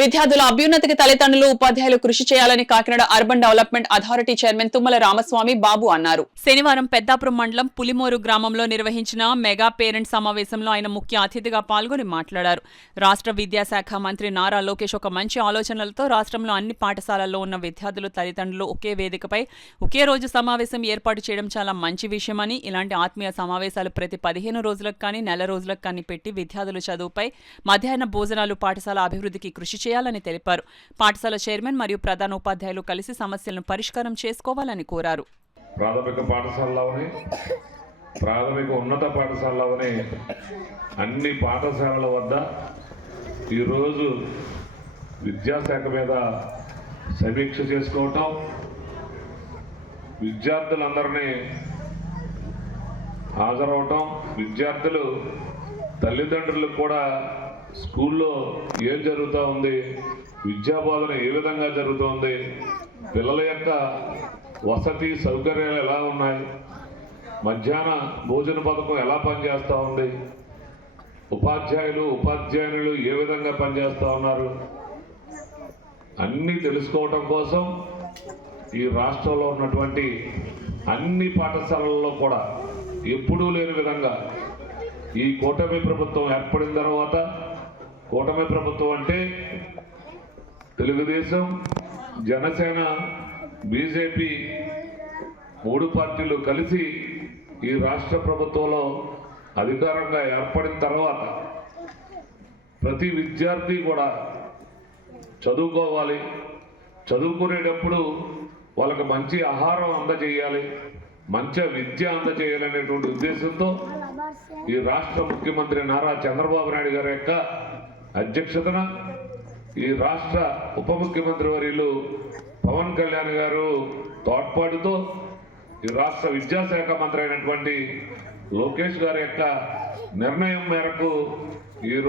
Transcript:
విద్యార్థుల అభ్యున్నతికి తల్లిదండ్రులు ఉపాధ్యాయులు కృషి చేయాలని Kakinada urban development authority chairman Tummala Ramaswamy Babu అన్నారు. శనివారం పెద్దాపురం మండలం పులిమోరు గ్రామంలో నిర్వహించిన మెగా పేరెంట్ సమావేశంలో ఆయన ముఖ్య అతిథిగా పాల్గొని మాట్లాడారు. రాష్ట్ర విద్యాశాఖ మంత్రి నారా లోకేష్ ఒక మంచి ఆలోచనలతో రాష్ట్రంలో అన్ని పాఠశాలల్లో ఉన్న విద్యార్థులు తల్లిదండ్రులు ఒకే వేదికపై ఒకే రోజు సమావేశం ఏర్పాటు చేయడం చాలా మంచి విషయమని, ఇలాంటి ఆత్మీయ సమావేశాలు ప్రతి 15 రోజులకు కానీ నెల రోజులకు కానీ పెట్టి విద్యార్థుల చదువుపై, మధ్యాహ్న భోజనాలు, పాఠశాల అభివృద్ధికి కృషి చేయాలని తెలిపారు. పాఠశాల చైర్మన్ మరియు ప్రధాన ఉపాధ్యాయులు కలిసి సమస్యలను పరిష్కారం చేసుకోవాలని కోరారు. ప్రాథమిక పాఠశాలలోని ప్రాథమిక ఉన్నత పాఠశాలలోని అన్ని పాఠశాలల వద్ద ఈరోజు విద్యాశాఖ మీద సమీక్ష చేసుకోవటం, విద్యార్థులందరినీ హాజరవటం, విద్యార్థులు తల్లిదండ్రులకు కూడా స్కూల్లో ఏం జరుగుతూ ఉంది, విద్యాబోధన ఏ విధంగా జరుగుతోంది, పిల్లల యొక్క వసతి సౌకర్యాలు ఎలా ఉన్నాయి, మధ్యాహ్న భోజన పథకం ఎలా పనిచేస్తూ ఉంది, ఉపాధ్యాయులు ఏ విధంగా పనిచేస్తూ ఉన్నారు అన్నీ తెలుసుకోవటం కోసం ఈ రాష్ట్రంలో ఉన్నటువంటి అన్ని పాఠశాలల్లో కూడా ఎప్పుడూ లేని విధంగా ఈ కూటమి ప్రభుత్వం ఏర్పడిన తర్వాత, కూటమి ప్రభుత్వం అంటే తెలుగుదేశం, జనసేన, బీజేపీ 3 పార్టీలు కలిసి ఈ రాష్ట్ర ప్రభుత్వంలో అధికారంగా ఏర్పడిన తర్వాత ప్రతి విద్యార్థి కూడా చదువుకోవాలి, చదువుకునేటప్పుడు వాళ్ళకి మంచి ఆహారం అందజేయాలి, మంచి విద్య అందజేయాలనేటువంటి ఉద్దేశంతో ఈ రాష్ట్ర ముఖ్యమంత్రి నారా చంద్రబాబు నాయుడు గారి యొక్క అధ్యక్షతన ఈ రాష్ట్ర ఉప ముఖ్యమంత్రి వర్యులు పవన్ కళ్యాణ్ గారు తోడ్పాటుతో ఈ రాష్ట్ర విద్యాశాఖ మంత్రి అయినటువంటి లోకేష్ గారి యొక్క నిర్ణయం మేరకు ఈరోజు